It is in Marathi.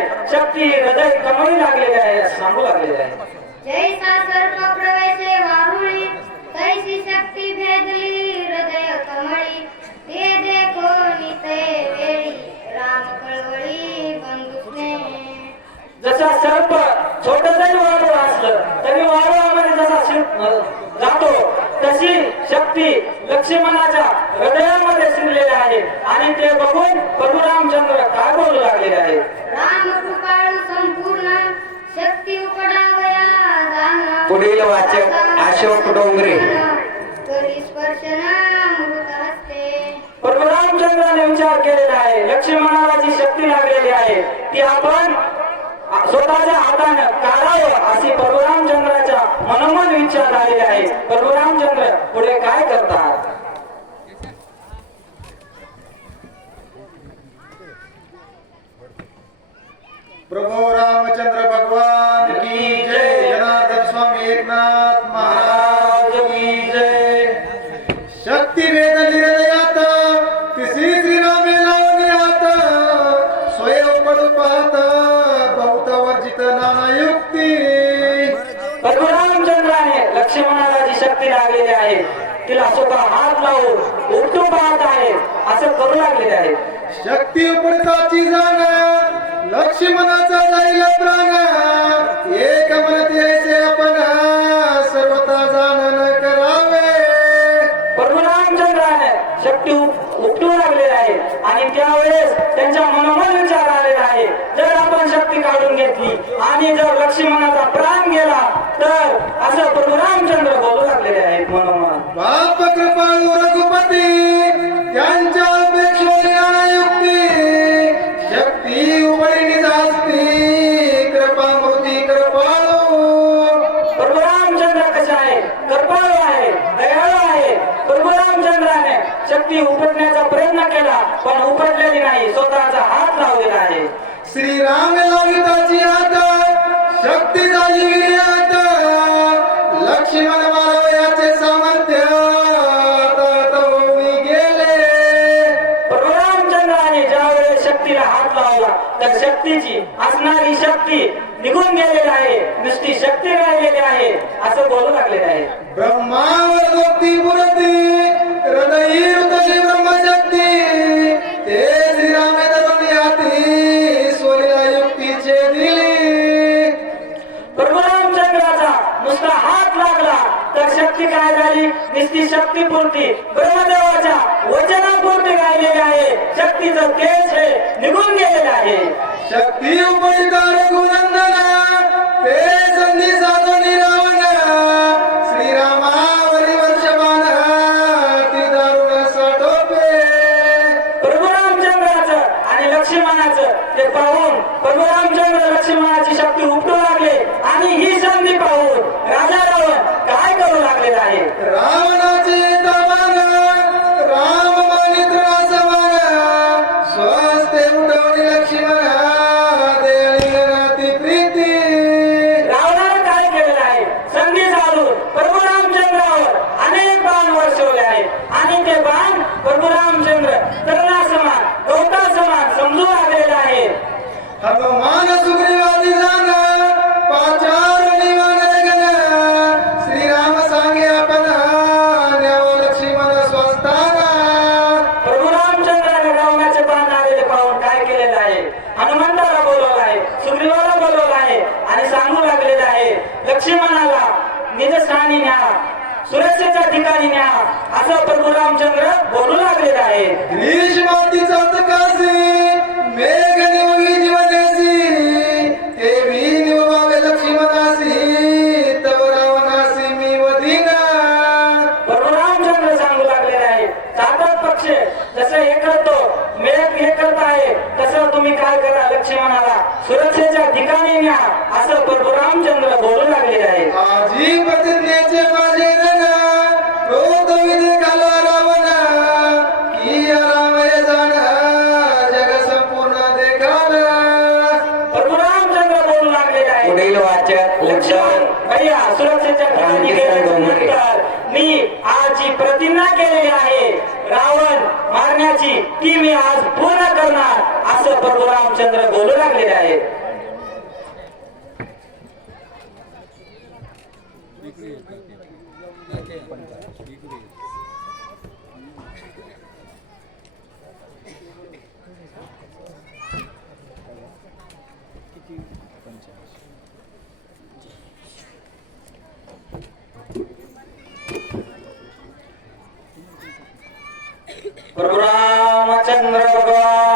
आहे शक्ती हृदय कमळी लागलेले आहे सांगू लागलेले आहे जैसा सर्प प्रवेशे वारुळी तैसी शक्ती भेदली हृदय कमळी ते देखो निते वेळी राम कळवळी बंधुस्ने जसा सर्प छोट जरी वाळू असलं तरी वाळूमध्ये जसा जातो तशी शक्ती लक्ष्मणाच्या हृदयामध्ये शिरलेली आहे आणि ते बघून प्रभू रामचंद्र काय बोलू लागलेले आहे राम कृपाळू संपूर्ण शक्ती उपडावया जाण पुढील वाचक अशोक डोंगरे करी स्पर्शना मृत हस्ते प्रभू रामचंद्राने विचार केलेला आहे लक्ष्मणाला जी शक्ती लागलेली आहे ती आपण स्वतःच्या हाताने काढावं अशी प्रभू रामचंद्राच्या मनोमन विचार आलेले आहे प्रभू रामचंद्र पुढे काय करतात प्रभु रामचंद्र भगवान की जय जनार्दन स्वामी एकनाथ महाराज की जय शक्ती वेदली हृदयात तिसरी श्रीरामे लावली आता स्वयं पडू पाहत बहुत वर्जित नाना युक्ती प्रभू रामचंद्राने लक्ष्मणाला जी शक्ती लागलेली आहे तिला स्वतः हात लावून उठू पाहत आहे असं करू लागलेले आहे शक्ती उपडताची जाण लक्ष्मणाचा जाईल प्राण एक म्हणत यायचे आपण सर्वता जाणन करावे प्रभू रामचंद्राने शक्ती उपटू लागलेली आहे आणि त्यावेळेस त्यांच्या मनोमन विचार आलेला आहे जर आपण शक्ती काढून घेतली आणि जर लक्ष्मणाचा प्राण गेला तर असं प्रभू रामचंद्र बोलू लागलेले आहेत मनोमन बाप कृपाळू रघुपती त्यांच्या अपेक्षेने युक्ती शक्ती उमळणी जास्ती कृपामूर्ती कृपाळू प्रभू रामचंद्र कसे आहे कृपाळू आहे दयाळू आहे प्रभू रामचंद्राने शक्ती उपटण्याचा प्रयत्न केला पण उपटलेली नाही स्वतःचा हात लावलेला आहे श्रीराम लाविताची आता शक्ती झाली विर्यात लक्ष्मण मारवयाचे सामर्थ्य मी गेले प्रभू रामचंद्राने ज्या वेळेस शक्तीला हात लावला तर शक्तीची असणारी शक्ती निघून गेलेली आहे नुसती शक्ती राहिलेली आहे असं बोलू लागलेले आहे ब्रह्मावर भक्ती पुरती हृदयी उतरली ब्रह्मशक्ती ते श्रीरामे धरून याती सोलीला युक्तीचे दिली प्रभू रामचंद्राचा नुसता हात लागला तर शक्ती काय झाली नुसती शक्तीपुरती ब्रह्मदेवाच्या वचनापुरती राहिलेली आहे शक्तीचं तेज हे निघून गेलेलं आहे शक्ती उपरिकार गुणंदना ते संधी साधनी रावण श्रीरामावरी वर्षमान ती दारुण साठोपे प्रभू रामचंद्राचं आणि लक्ष्मणाचं ते पाहून प्रभू रामचंद्र लक्ष्मणाची शक्ती उपटू लागले आणि ही संधी पाहून राजा रावण काय करू लागलेला आहे रावणाचे दमान राम मानित राजमान स्वस्ते उठवणी लक्ष्मण देळी प्रीती रावणाने काय केलेलं आहे संधी चालून प्रभू रामचंद्रावर अनेक बाण वर्षवले आहेत आणि ते बाण प्रभू रामचंद्र तरणासमान गवतासमान समजू लागलेले आहेत हनुमान सुग्रीवादी जाण पाचार निवान गण श्रीराम सांगे आपण न्याव लक्ष्मण स्वस्ताना प्रभू रामचंद्राने रावणाचे बाण आलेले पाहून काय केलेलं आहे हनुमंताला बोलवलं आहे सुग्रीवाला बोलवलं आहे आणि सांगू लागलेलं आहे लक्ष्मणाला निजस्थानी न्या सुरक्षेच्या ठिकाणी न्या असं प्रभू रामचंद्र बोलू लागलेलं आहे ग्रीष मातीचा तकासी मेघ निवगी जीवनेसी ते मी निववावे लक्ष्मणासी तव रावणासी मी वधिना प्रभू रामचंद्र सांगू लागलेले आहे चातक पक्ष जसं हे करतो मेघ हे करत आहे तसं तुम्ही काय करा लक्ष्मणाला सुरक्षेच्या ठिकाणी न्या असं प्रभू रामचंद्र बोलू लागलेले आहे आजी प्रतिज्ञेचे माझे रण क्रोध विधी घाला रावण की रामय जाण जग संपूर्ण देखाल प्रभू रामचंद्र बोलू लागलेले आहे पुढील वाचक लक्ष्मण भैया सुरक्षेच्या ठिकाणी गेल्यानंतर मी आजची प्रतिज्ञा केलेली आहे रावण मारणे आज्ञाची ती मी आज पूर्ण करणार असं प्रभू रामचंद्र बोलू लागलेले आहेत. प्रभू रामचंद्र भगवान